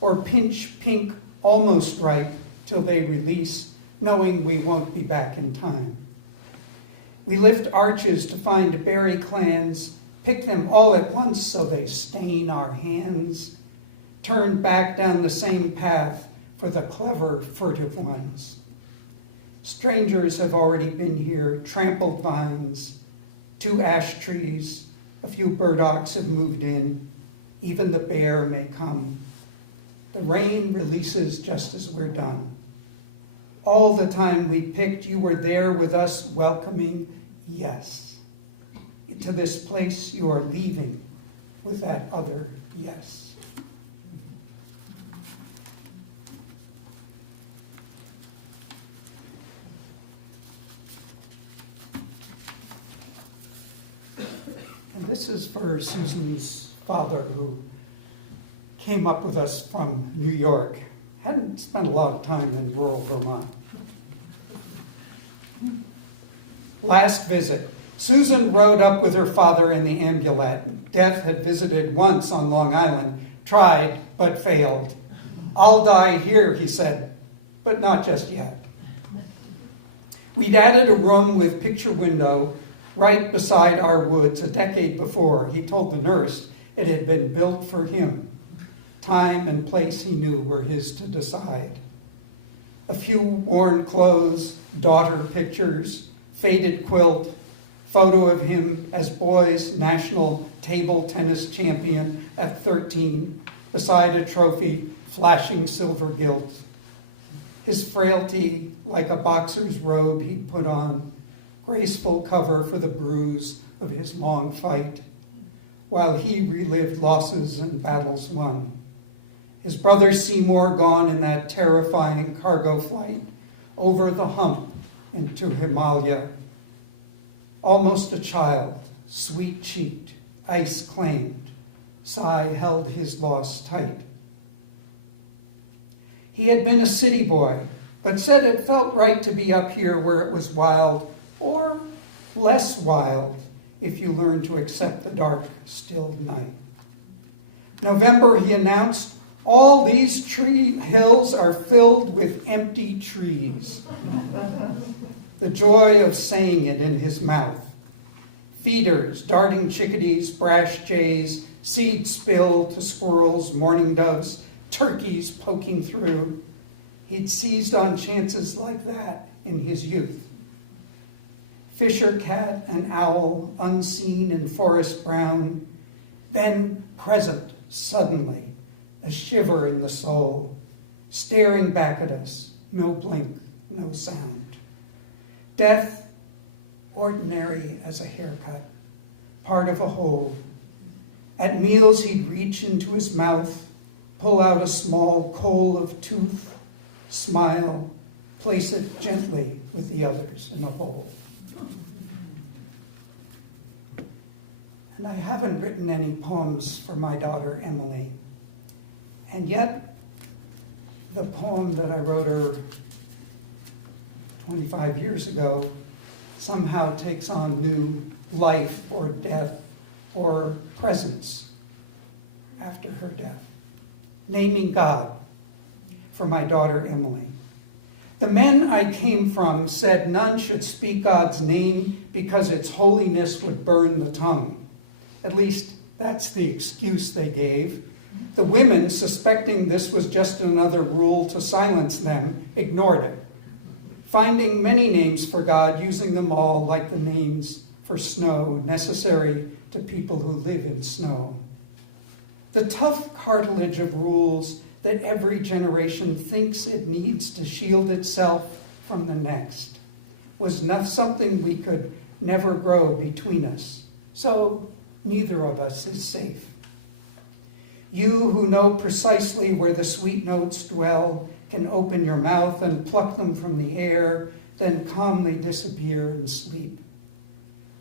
or pinch pink almost ripe till they release, knowing we won't be back in time. We lift arches to find berry clans, pick them all at once so they stain our hands, turn back down the same path for the clever, furtive ones. Strangers have already been here, trampled vines, 2 ash trees, a few burdocks have moved in, even the bear may come. The rain releases just as we're done. All the time we picked, you were there with us, welcoming, yes. To this place you are leaving with that other yes. And this is for Susan's father, who came up with us from New York. Hadn't spent a lot of time in rural Vermont. Last visit. Susan rode up with her father in the ambulette. Death had visited once on Long Island, tried but failed. I'll die here, he said, but not just yet. We'd added a room with picture window right beside our woods a decade before. He told the nurse it had been built for him. Time and place he knew were his to decide. A few worn clothes, daughter pictures, faded quilt, photo of him as boys' national table tennis champion at 13, beside a trophy flashing silver gilt. His frailty like a boxer's robe he'd put on, graceful cover for the bruise of his long fight, while he relived losses and battles won. His brother Seymour gone in that terrifying cargo flight over the hump into Himalaya. Almost a child, sweet-cheeked, ice-claimed, Cy held his loss tight. He had been a city boy, but said it felt right to be up here where it was wild, or less wild, if you learn to accept the dark, still night. November, he announced, all these tree hills are filled with empty trees. The joy of saying it in his mouth. Feeders, darting chickadees, brash jays, seed spill to squirrels, mourning doves, turkeys poking through. He'd seized on chances like that in his youth. Fisher cat and owl, unseen in forest brown, then present suddenly, a shiver in the soul, staring back at us, no blink, no sound. Death, ordinary as a haircut, part of a whole. At meals he'd reach into his mouth, pull out a small coal of tooth, smile, place it gently with the others in a bowl. And I haven't written any poems for my daughter Emily. And yet, the poem that I wrote her 25 years ago somehow takes on new life or death or presence after her death. Naming God for my daughter Emily. The men I came from said none should speak God's name because its holiness would burn the tongue. At least that's the excuse they gave. The women, suspecting this was just another rule to silence them, ignored it, finding many names for God, using them all like the names for snow necessary to people who live in snow. The tough cartilage of rules that every generation thinks it needs to shield itself from the next was not something we could never grow between us, so neither of us is safe. You who know precisely where the sweet notes dwell can open your mouth and pluck them from the air, then calmly disappear and sleep.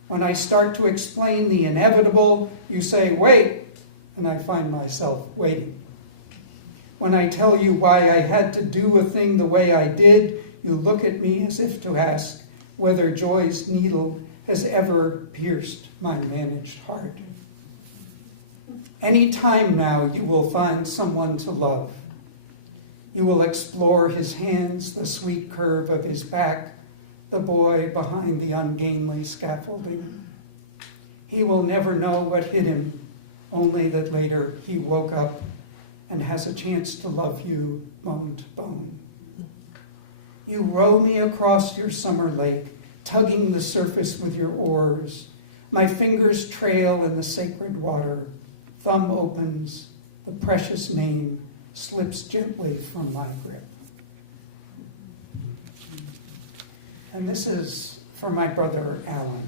When I start to explain the inevitable, you say, wait, and I find myself waiting. When I tell you why I had to do a thing the way I did, you look at me as if to ask whether joy's needle has ever pierced my managed heart. Any time now you will find someone to love. You will explore his hands, the sweet curve of his back, the boy behind the ungainly scaffolding. He will never know what hit him, only that later he woke up and has a chance to love you bone to bone. You row me across your summer lake, tugging the surface with your oars. My fingers trail in the sacred water. Thumb opens, the precious name, slips gently from my grip. And this is for my brother Alan,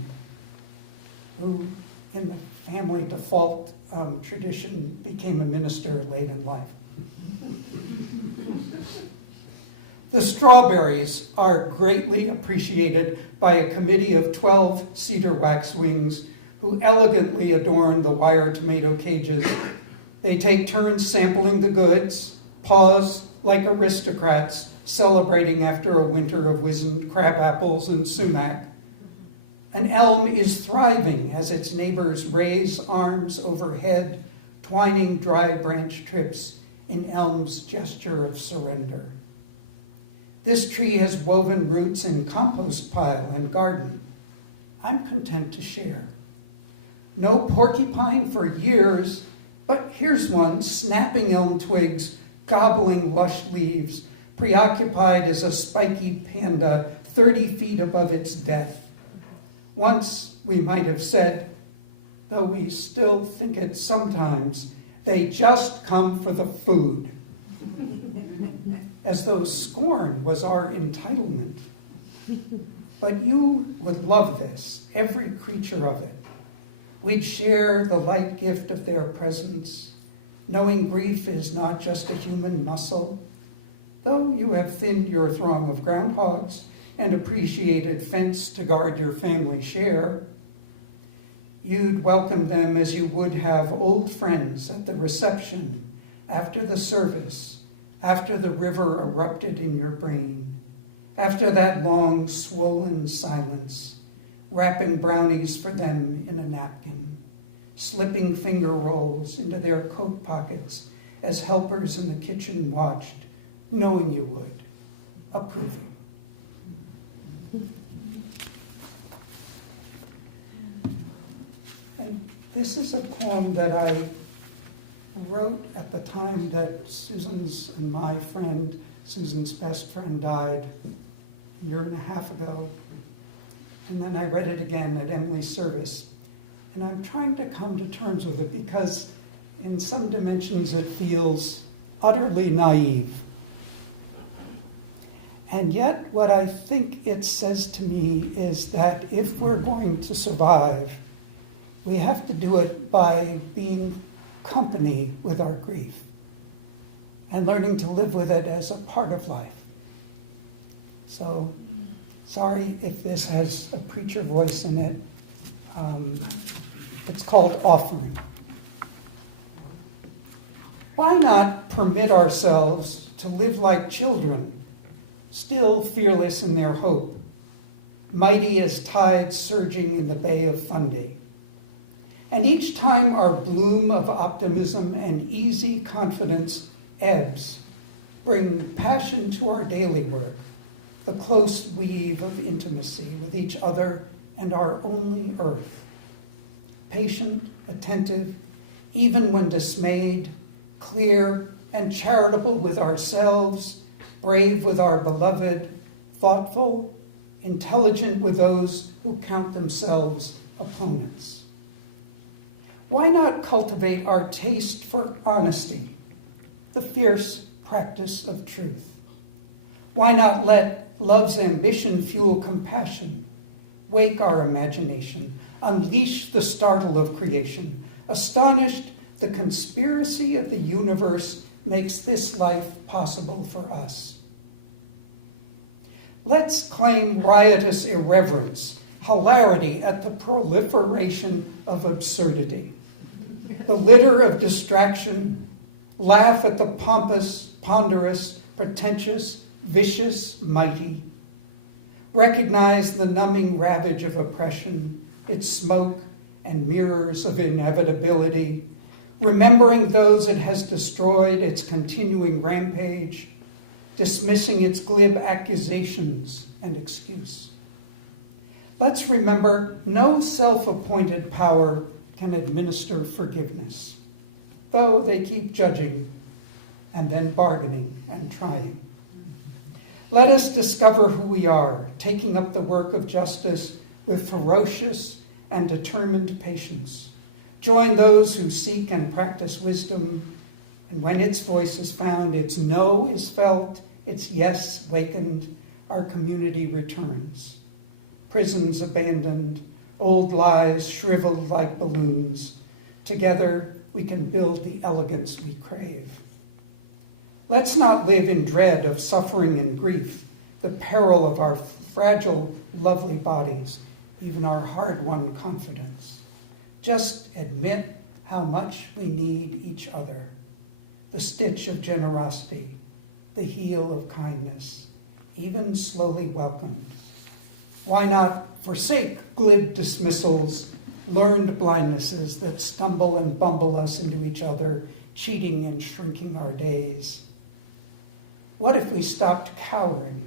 who in the family default tradition became a minister late in life. The strawberries are greatly appreciated by a committee of 12 cedar waxwings who elegantly adorn the wire tomato cages. They take turns sampling the goods, pause like aristocrats celebrating after a winter of wizened crab apples and sumac. An elm is thriving as its neighbors raise arms overhead, twining dry branch trips in elm's gesture of surrender. This tree has woven roots in compost pile and garden. I'm content to share. No porcupine for years, but here's one snapping elm twigs, gobbling lush leaves, preoccupied as a spiky panda 30 feet above its death. Once we might have said, though we still think it sometimes, they just come for the food. As though scorn was our entitlement. But you would love this, every creature of it. We'd share the light gift of their presence, knowing grief is not just a human muscle. Though you have thinned your throng of groundhogs and appreciated fence to guard your family share, you'd welcome them as you would have old friends at the reception, after the service, after the river erupted in your brain, after that long, swollen silence, wrapping brownies for them in a napkin, slipping finger rolls into their coat pockets as helpers in the kitchen watched, knowing you would, approving. And this is a poem that I wrote at the time that Susan's and my friend, Susan's best friend, died a year and a half ago. And then I read it again at Emily's service. And I'm trying to come to terms with it because in some dimensions it feels utterly naive. And yet what I think it says to me is that if we're going to survive, we have to do it by being company with our grief and learning to live with it as a part of life. So, sorry if this has a preacher voice in it. It's called Offering. Why not permit ourselves to live like children, still fearless in their hope, mighty as tides surging in the Bay of Fundy? And each time our bloom of optimism and easy confidence ebbs, bring passion to our daily work, the close weave of intimacy with each other and our only earth. Patient, attentive, even when dismayed, clear and charitable with ourselves, brave with our beloved, thoughtful, intelligent with those who count themselves opponents. Why not cultivate our taste for honesty, the fierce practice of truth? Why not let love's ambition fuel compassion, wake our imagination, unleash the startle of creation, astonished the conspiracy of the universe makes this life possible for us? Let's claim riotous irreverence, hilarity at the proliferation of absurdity, the litter of distraction, laugh at the pompous, ponderous, pretentious, vicious, mighty. Recognize the numbing ravage of oppression, its smoke and mirrors of inevitability, remembering those it has destroyed, its continuing rampage, dismissing its glib accusations and excuse. Let's remember no self-appointed power can administer forgiveness, though they keep judging and then bargaining and trying. Let us discover who we are, taking up the work of justice with ferocious and determined patience. Join those who seek and practice wisdom And when its voice is found, its no is felt, its yes wakened, our community returns. Prisons abandoned, old lies shriveled like balloons. Together, we can build the elegance we crave. Let's not live in dread of suffering and grief, the peril of our fragile, lovely bodies, even our hard-won confidence. Just admit how much we need each other. The stitch of generosity, the heel of kindness, even slowly welcomed. Why not forsake glib dismissals, learned blindnesses that stumble and bumble us into each other, cheating and shrinking our days? What if we stopped cowering,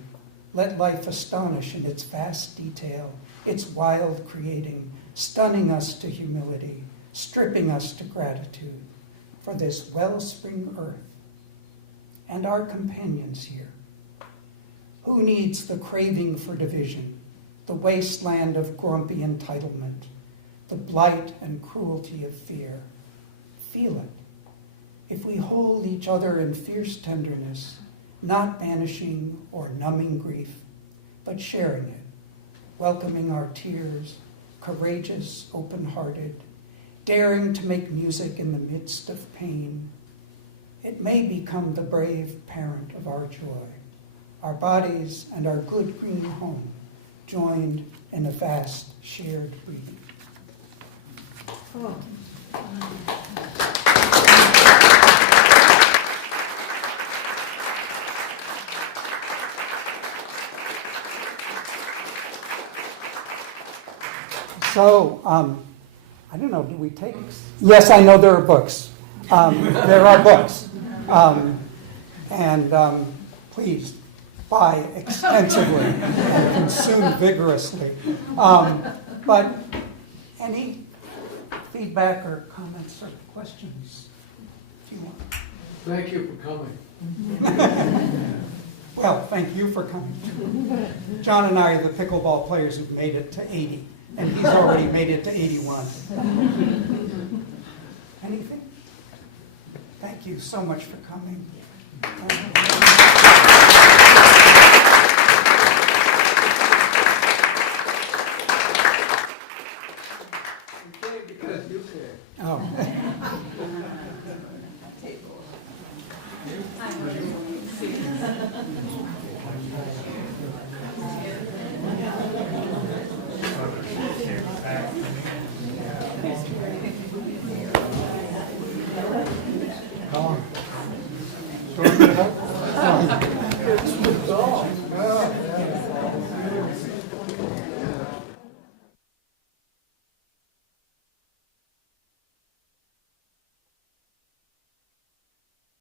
let life astonish in its vast detail, its wild creating, stunning us to humility, stripping us to gratitude for this wellspring earth and our companions here? Who needs the craving for division, the wasteland of grumpy entitlement, the blight and cruelty of fear? Feel it. If we hold each other in fierce tenderness, not banishing or numbing grief, but sharing it, welcoming our tears, courageous, open-hearted, daring to make music in the midst of pain, it may become the brave parent of our joy, our bodies and our good green home, joined in a vast shared breathing. So, I don't know, do we take? Yes, I know there are books. There are books. Please buy extensively and consume vigorously. But any feedback or comments or questions, if you want? Thank you for coming. Well, thank you for coming. John and I are the pickleball players who've made it to 80, and he's already made it to 81. Anything? Thank you so much for coming. Because you care. Oh.